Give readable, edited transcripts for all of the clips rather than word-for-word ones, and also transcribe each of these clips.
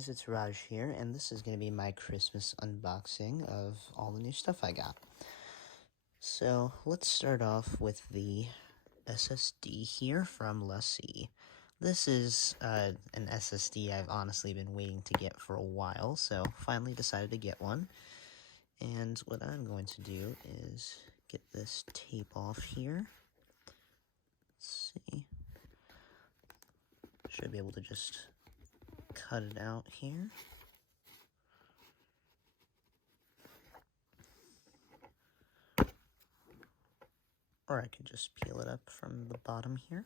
guys, it's Raj here, and this is going to be my Christmas unboxing of all the new stuff I got. So, let's start off with the SSD here from LaCie. This is an SSD I've honestly been waiting to get for a while, so finally decided to get one. And what I'm going to do is get this tape off here. Let's see. Should be able to just cut it out here. Or I could just peel it up from the bottom here.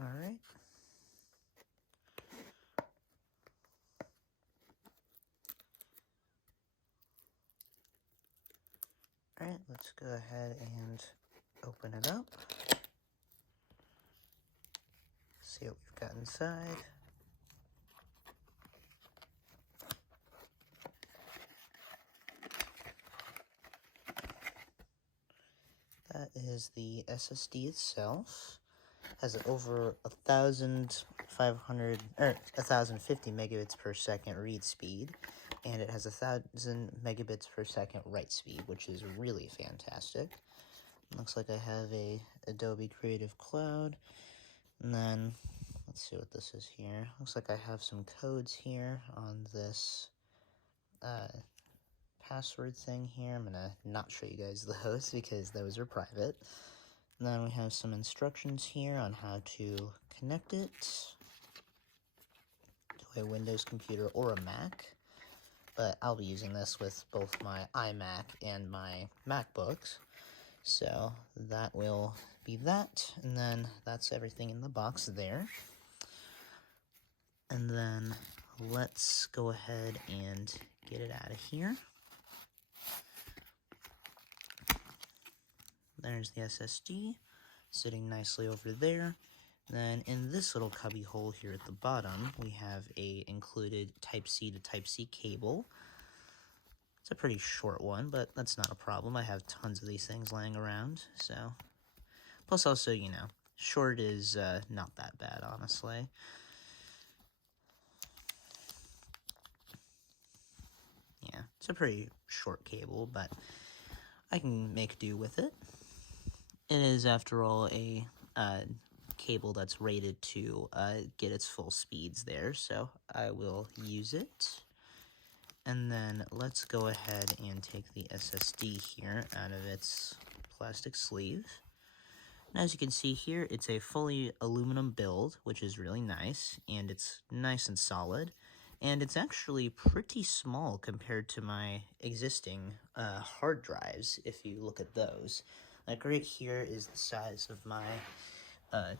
Alright. Alright, let's go ahead and open it up. See what we've got inside. That is the SSD itself. Has over 1,050 megabits per second read speed, and it has 1,000 megabits per second write speed, which is really fantastic. Looks like I have a Adobe Creative Cloud, and then let's see what this is here. Looks like I have some codes here on this password thing here. I'm gonna not show you guys those because those are private. And then we have some instructions here on how to connect it to a Windows computer or a Mac. But I'll be using this with both my iMac and my MacBooks. So that will be that. And then that's everything in the box there. And then let's go ahead and get it out of here. There's the SSD, sitting nicely over there. Then in this little cubby hole here at the bottom, we have a included Type-C to Type-C cable. It's a pretty short one, but that's not a problem. I have tons of these things laying around, so. Plus also, you know, short is not that bad, honestly. Yeah, it's a pretty short cable, but I can make do with it. It is, after all, a cable that's rated to get its full speeds there, so I will use it. And then let's go ahead and take the SSD here out of its plastic sleeve. And as you can see here, it's a fully aluminum build, which is really nice, and it's nice and solid. And it's actually pretty small compared to my existing hard drives, if you look at those. Like right here is the size of my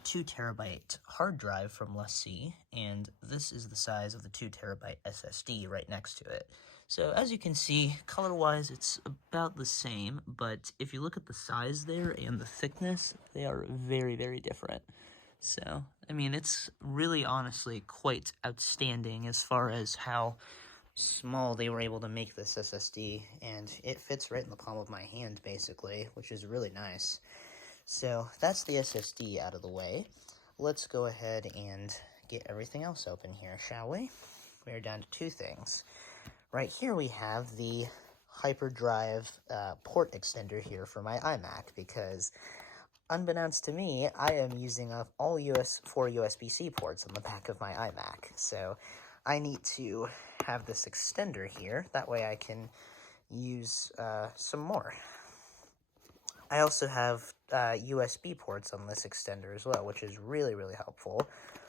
2 terabyte hard drive from LaCie, and this is the size of the 2 terabyte SSD right next to it. So as you can see, color-wise, it's about the same, but if you look at the size there and the thickness, they are very, very different. So, I mean, it's really honestly quite outstanding as far as how small they were able to make this SSD, and it fits right in the palm of my hand, basically, which is really nice. So, that's the SSD out of the way. Let's go ahead and get everything else open here, shall we? We're down to 2 things. Right here we have the hyperdrive port extender here for my iMac, because unbeknownst to me, I am using up all 4 USB-C ports on the back of my iMac, so I need to have this extender here. That way I can use some more. I also have USB ports on this extender as well, which is really, really helpful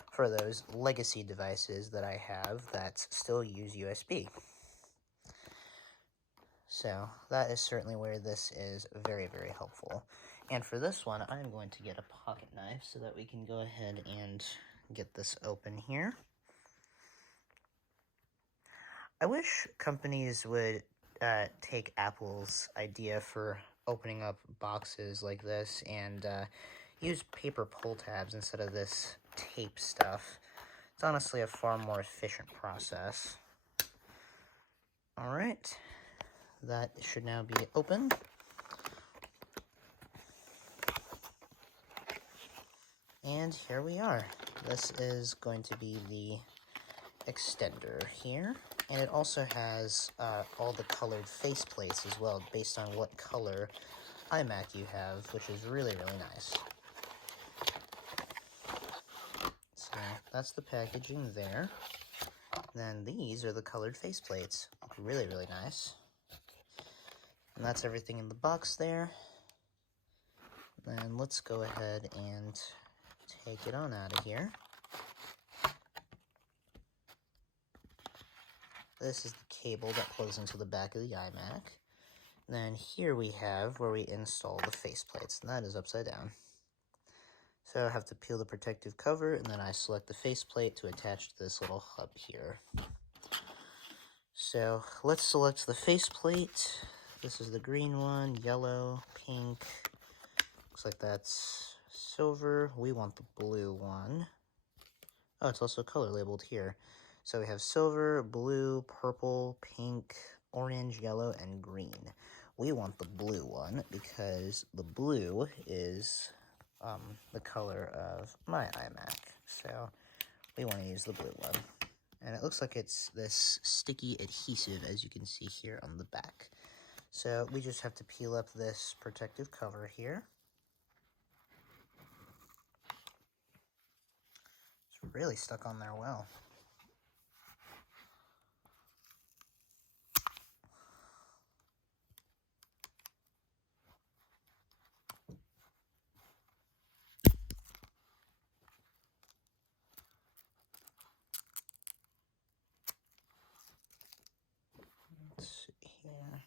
for those legacy devices that I have that still use USB. So that is certainly where this is very, very helpful. And for this one, I'm going to get a pocket knife so that we can go ahead and get this open here. I wish companies would take Apple's idea for opening up boxes like this and use paper pull tabs instead of this tape stuff. It's honestly a far more efficient process. Alright, that should now be open. And here we are. This is going to be the extender here. And it also has all the colored faceplates as well, based on what color iMac you have, which is really, really nice. So that's the packaging there. Then these are the colored faceplates. Really, really nice. And that's everything in the box there. Then let's go ahead and take it on out of here. This is the cable that plugs into the back of the iMac. Then here we have where we install the faceplates, and that is upside down. So I have to peel the protective cover, and then I select the faceplate to attach to this little hub here. So let's select the faceplate. This is the green one, yellow, pink. Looks like that's silver. We want the blue one. Oh, it's also color labeled here. So we have silver, blue, purple, pink, orange, yellow, and green. We want the blue one because the blue is the color of my iMac. So we want to use the blue one. And it looks like it's this sticky adhesive, as you can see here on the back. So we just have to peel up this protective cover here. It's really stuck on there well. Let's see here.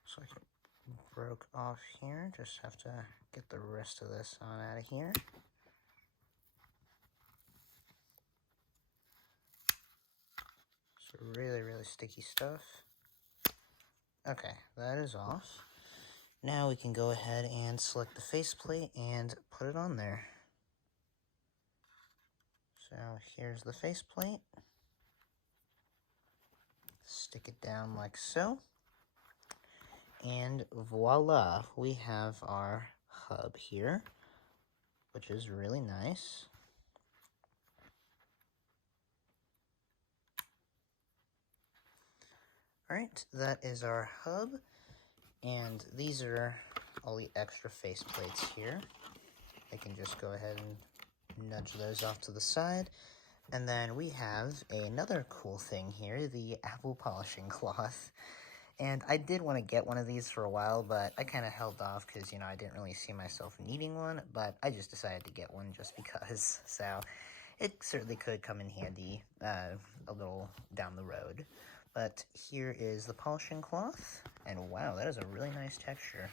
Looks like it broke off here. Just have to get the rest of this on out of here. It's really, really sticky stuff. Okay, that is off. Now we can go ahead and select the faceplate and put it on there. So here's the faceplate. Stick it down like so. And voila, we have our hub here, which is really nice. Alright, that is our hub. And these are all the extra faceplates here. I can just go ahead and nudge those off to the side. And then we have another cool thing here, the Apple polishing cloth. And I did want to get one of these for a while, but I kind of held off because, you know, I didn't really see myself needing one. But I just decided to get one just because. So it certainly could come in handy a little down the road. But here is the polishing cloth. And wow, that is a really nice texture.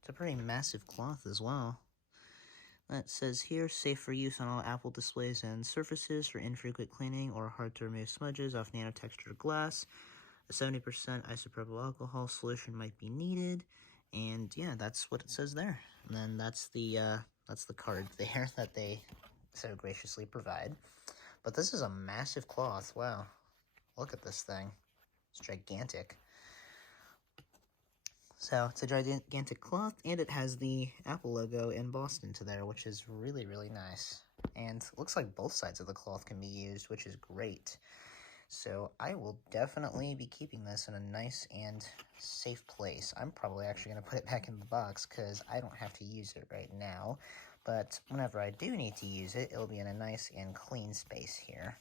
It's a pretty massive cloth as well. That says here, safe for use on all Apple displays and surfaces for infrequent cleaning or hard-to-remove smudges off nanotextured glass. A 70% isopropyl alcohol solution might be needed. And yeah, that's what it says there. And then that's the card there that they so graciously provide. But this is a massive cloth. Wow. Look at this thing. It's gigantic. So it's a gigantic cloth, and it has the Apple logo embossed into there, which is really, really nice. And it looks like both sides of the cloth can be used, which is great. So I will definitely be keeping this in a nice and safe place. I'm probably actually going to put it back in the box because I don't have to use it right now. But whenever I do need to use it, it'll be in a nice and clean space here.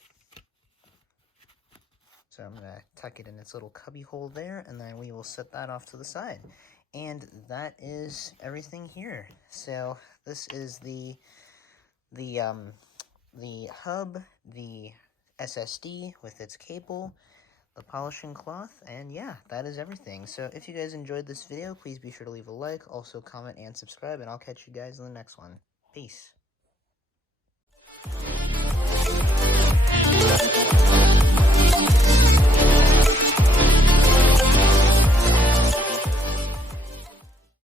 So I'm going to tuck it in its little cubby hole there, and then we will set that off to the side. And that is everything here. So this is the the hub, the SSD with its cable, the polishing cloth, and yeah, that is everything. So if you guys enjoyed this video, please be sure to leave a like, also comment and subscribe, and I'll catch you guys in the next one. Peace.